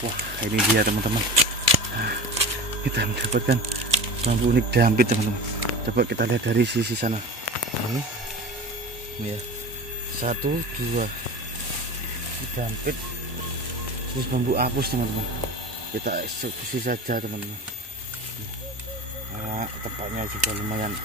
Wah, ini dia teman-teman. Kita mendapatkan bambu unik dampit teman-teman. Coba kita lihat dari sisi sana. Ini ya, 1, 2 dampit, terus bambu apus teman-teman. Kita eksekusi saja teman-teman. Nah, tempatnya juga lumayan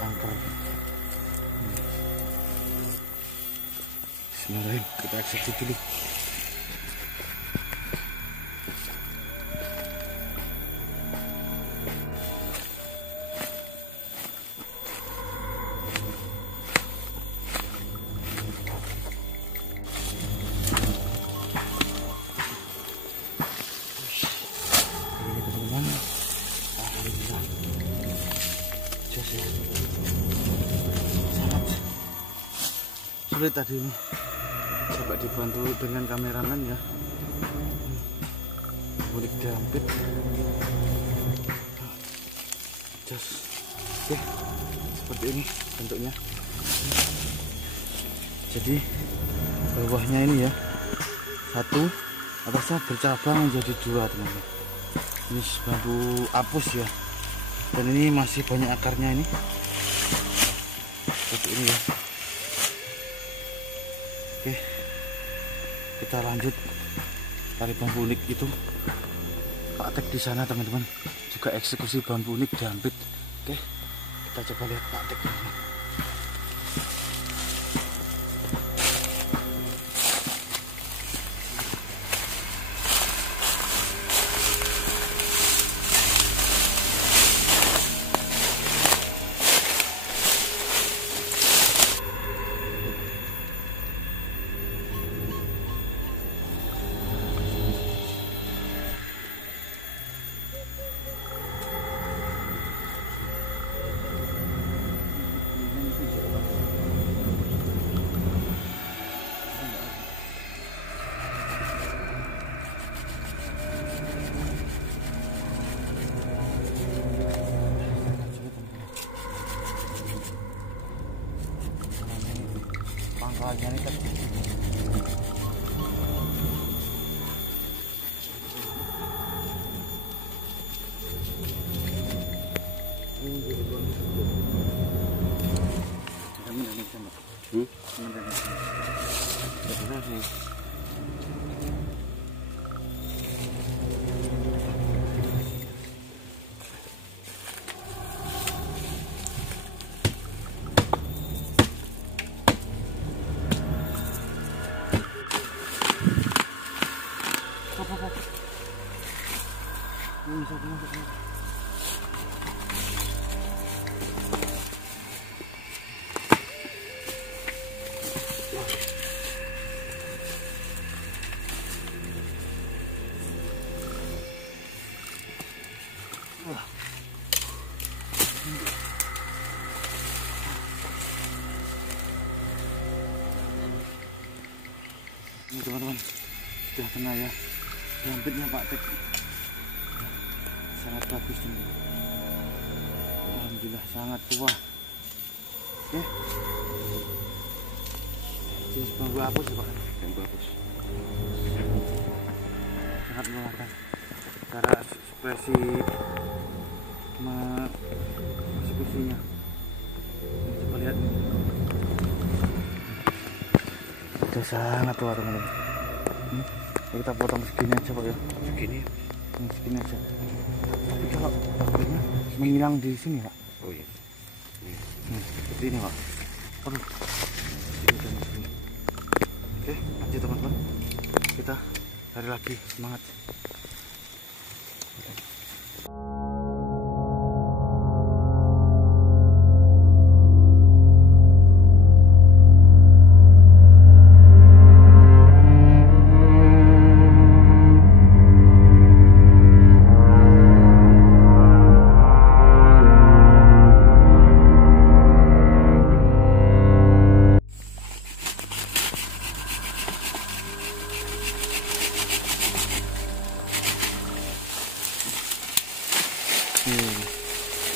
angker. Bismillahirrahmanirrahim, kita eksekusi dulu. Sangat sulit tadi ini, coba dibantu dengan kameramen ya. Unik dampit. Oke, seperti ini bentuknya. Jadi bawahnya ini ya, 1, atasnya bercabang menjadi 2 teman-teman. Ini bambu apus ya, dan ini masih banyak akarnya ini seperti ini ya. Oke, kita lanjut tarik bambu unik itu. Praktek di sana teman-teman, juga eksekusi bambu unik dampit. Oke, kita coba lihat praktek teman-teman. Pangkalnya ini kan ini teman-teman, sudah kena ya dampitnya Pak Tek. Sangat bagus teman. Alhamdulillah sangat tua. Oke, jenis bambu apus ya Pak. Bambu apus sangat melelahkan. Cara ekspresi eksekusinya, coba lihat. Sudah sangat tua teman-teman. Kita potong segini aja Pak ya. Segini aja. Tapi kalau bambunya menghilang di sini Pak. Oh iya. Seperti ini Pak. Aduh. Oke, lanjut teman-teman. Kita cari lagi, semangat.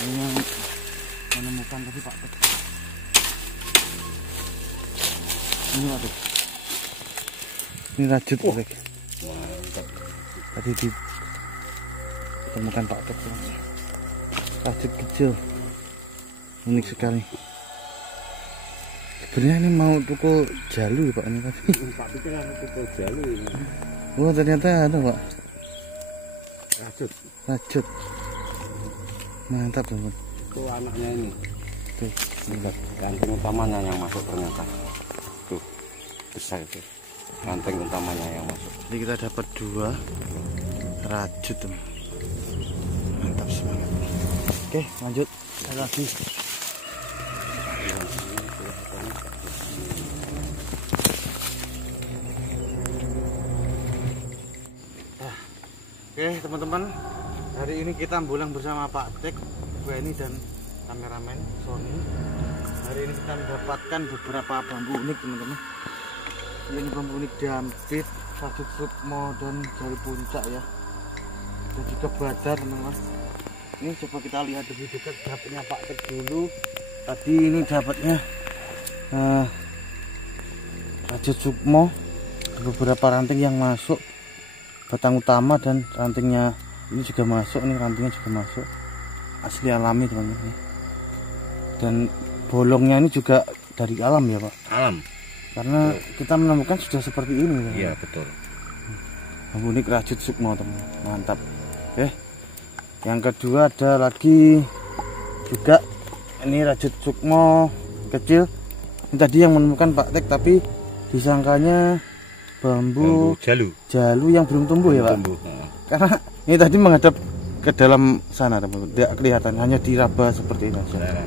Ini yang menemukan tadi Pak Tek. Ini Pak Tek. Ini rajut Pak Tek. Mantap. tadi ditemukan Pak Tek, rajut kecil, unik sekali. Sebenarnya ini mau pukul jalu ya Pak ini tadi. Tapi kan pukul jalu ini. Oh ternyata ada Pak. Rajut. Mantap teman. Itu anaknya ini. Tuh, lihat. Ranting utamanya yang masuk ternyata. Tuh, besar itu. Ranting utamanya yang masuk. Jadi kita dapat 2 rajut teman. Mantap semangat. Oke lanjut lagi. Oke teman-teman, hari ini kita pulang bersama Pak Tek, Benny dan kameramen Sony. Hari ini kita mendapatkan beberapa bambu unik teman-teman. Ini bambu unik dampit, rajut sukmo dan jari puncak ya. Dan juga badar teman-teman. Ini coba kita lihat lebih dekat dapatnya Pak Tek dulu. Tadi ini dapatnya rajut sukmo, beberapa ranting yang masuk, batang utama dan rantingnya ini juga masuk, ini rantingnya juga masuk, asli alami teman-teman. Dan bolongnya ini juga dari alam ya Pak. Alam. Karena kita menemukan sudah seperti ini. Iya betul. Bambu unik rajut sukmo teman, mantap. Oke. Yang kedua ada lagi juga ini rajut sukmo kecil. Ini tadi yang menemukan Pak Tek tapi disangkanya bambu jalu yang belum tumbuh ya Pak. Karena ini tadi menghadap ke dalam sana teman-teman, tidak kelihatan, hanya diraba seperti ini saja.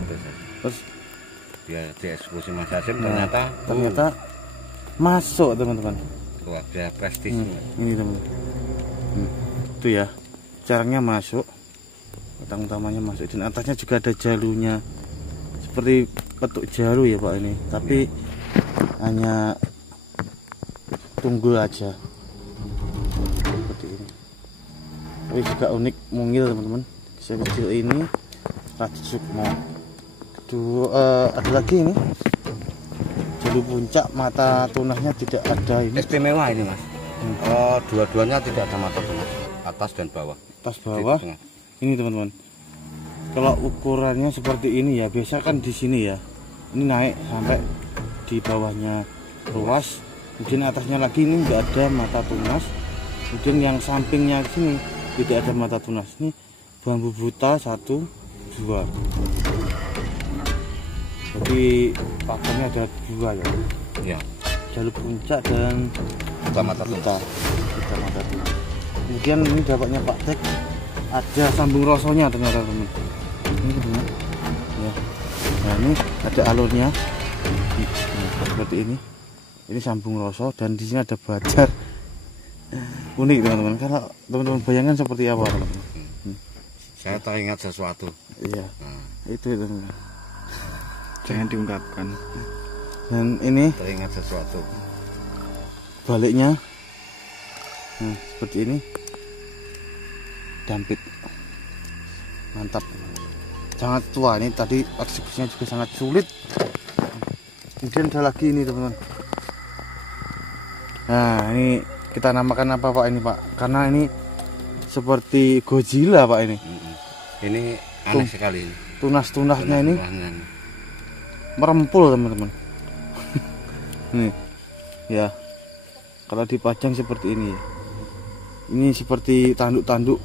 Terus dia dieksekusi Mas Hasim, ternyata masuk teman-teman. Wah, dia prestis. Ini teman-teman. Itu ya, caranya masuk, batang utamanya masuk, dan atasnya juga ada jalunya, seperti petuk jalu ya Pak ini. Tapi hanya tunggu aja seperti ini. Tapi juga unik mungil teman-teman, kecil ini rajut sukmo. Kedua ada lagi ini jalu puncak, mata tunahnya tidak ada ini. Istimewa ini Mas. Oh, dua-duanya tidak ada mata tunas, atas dan bawah. Atas bawah. Ini teman-teman. Kalau ukurannya seperti ini ya, biasa kan di sini ya. Ini naik sampai di bawahnya ruas. Kemudian atasnya lagi ini enggak ada mata tunas. Kemudian yang sampingnya sini tidak ada mata tunas. Ini bambu buta 1, 2. Jadi pakainya ada 2 ya. Iya. Jalu puncak dan buta mata tunas. Buta mata tunas. Kemudian ini dapatnya Pak Tek ada sambung rosonya ternyata teman. Ini teman. Ya. Nah ini ada alurnya. Nah, seperti ini. Ini sambung roso dan di sini ada badar. Unik teman-teman. Kalau teman-teman bayangkan seperti apa teman-teman? Saya teringat sesuatu. Iya. Itu teman-teman. Jangan diungkapkan. Dan ini Teringat sesuatu. baliknya. Nah, seperti ini. Dampit. Mantap. Sangat tua ini, tadi eksekusinya juga sangat sulit. Kemudian ada lagi ini teman-teman. Nah ini kita namakan apa Pak ini Pak? Karena ini seperti Godzilla Pak ini. Ini aneh sekali ini. Tunas-tunasnya ini merempul teman-teman. Nih ya, kalau dipajang seperti ini. Ini seperti tanduk-tanduk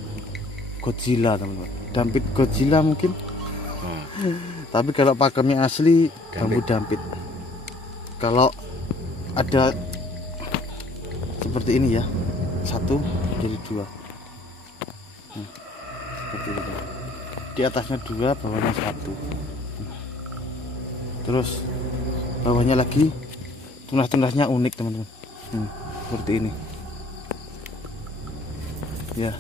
Godzilla teman-teman. Dampit Godzilla mungkin. Tapi kalau pakemnya asli bambu dampit. Kalau ada seperti ini ya, 1 jadi 2. Seperti ini. Di atasnya 2, bawahnya 1. Terus bawahnya lagi tunas-tunasnya unik teman-teman. Seperti ini. Ya,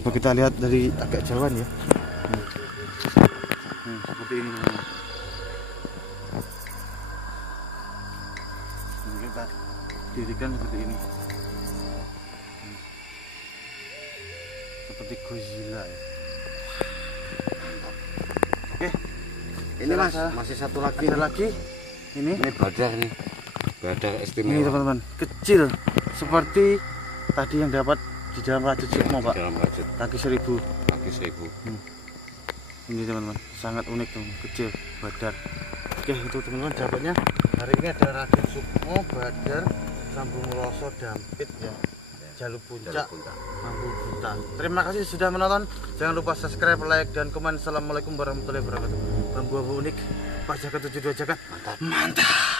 coba kita lihat dari agak jauhan ya. Seperti ini teman-teman. Kita dirikan seperti ini. Seperti Godzilla ya. Oke. Ini Mas, masih satu lagi. Ada lagi. Ini badar nih. Badar istimewa. Ini teman-teman, kecil seperti tadi yang dapat di dalam rajut Sukmo, Pak. Dalam rajut Kaki 1000. kaki 1000. Ini teman-teman, sangat unik tuh, kecil, badar. Oke, itu teman-teman dapatnya. Hari ini ada rajut Sukmo, badar, sambung loso, dampit ya. Jalur puncak, mampu buta. Terima kasih sudah menonton. Jangan lupa subscribe, like, dan komen. Assalamualaikum warahmatullahi wabarakatuh. Buah unik, Pak Jaka 72 Jaka. Mantap.